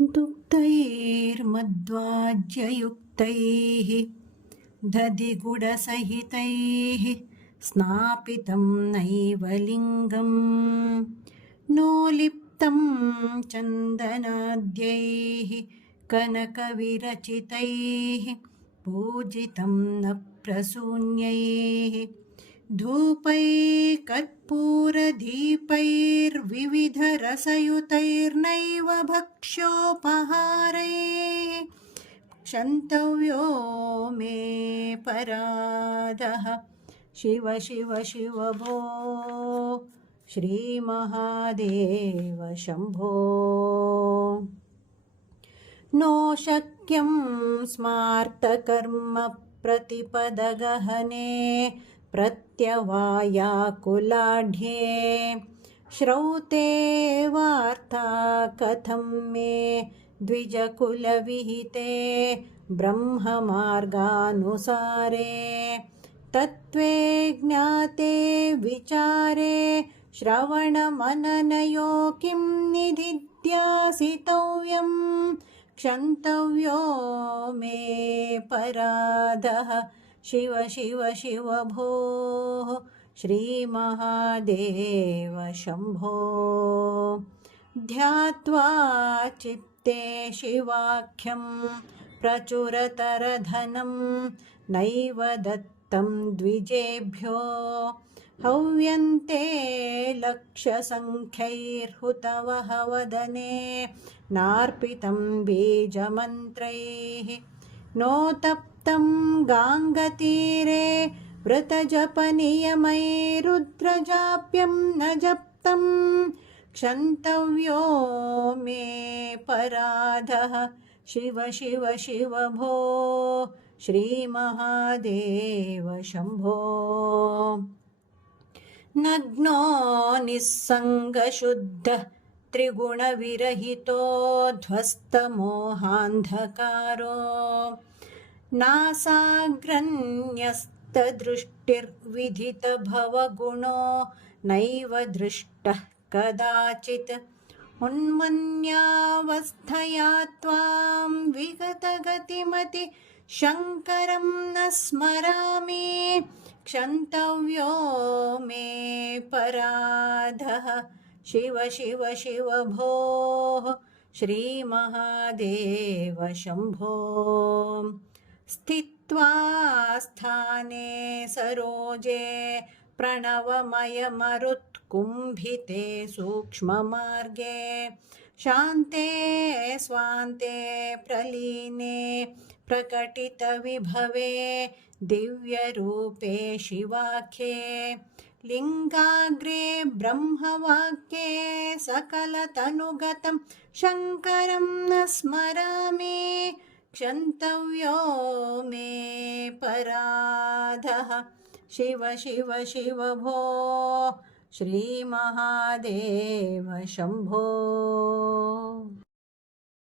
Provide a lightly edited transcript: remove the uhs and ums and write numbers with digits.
दुग्धैर्मध्वाज्ययुक्तैः दधिगुडसहितैः स्नापितं नैव लिङ्गं नोलिप्तं चन्दनाद्यैः कनकविरचितैः पूजितं न प्रसून्यैः धूपैः कर्पूरदीपैर्विविधरसयुतैर्नैव भक्ष्योपहारैः क्षन्तव्यो मे पराधः शिव शिव शिव भो श्रीमहादेव शम्भो। नो शक्यं स्मार्तकर्म प्रतिपदगहने प्रत्यवायाकुलाढ्ये श्रौते वार्ता कथं मे द्विजकुलविहिते ब्रह्ममार्गानुसारे तत्त्वे ज्ञाते विचारे श्रवणमननयो किं निधिध्यासितव्यं क्षन्तव्यो मे पराधः शिव शिव शिव भोः श्रीमहादेव शम्भो। ध्यात्वा चित्ते शिवाख्यं प्रचुरतरधनं नैव दत्तं द्विजेभ्यो हव्यन्ते लक्षसङ्ख्यैर्हुतवः वदने नार्पितं बीजमन्त्रैः नोतप्तं गाङ्गतीरे व्रतजपनियमैरुद्रजाप्यं न जप्तं क्षन्तव्यो मे पराधः शिव शिव शिव भो श्रीमहादेव शम्भो। नग्नो निस्सङ्गशुद्धः त्रिगुणविरहितो ध्वस्तमोहान्धकारो नासाग्रन्यस्तदृष्टिर्विदितभवगुणो नैव दृष्टः कदाचित् उन्मन्यावस्थया त्वां विगतगतिमति शङ्करं न स्मरामि क्षन्तव्यो मे पराधः शिव शिव शिव भोः श्रीमहादेव शम्भो। स्थित्वा स्थाने सरोजे प्रणवमयमरुत्कुम्भिते सूक्ष्ममार्गे शान्ते स्वान्ते प्रलीने प्रकटितविभवे दिव्यरूपे शिवाख्ये लिङ्गाग्रे ब्रह्मवाक्ये सकलतनुगतं शङ्करं न स्मरामि क्षन्तव्यो मे पराधः शिव शिव शिव भो श्रीमहादेव शम्भो।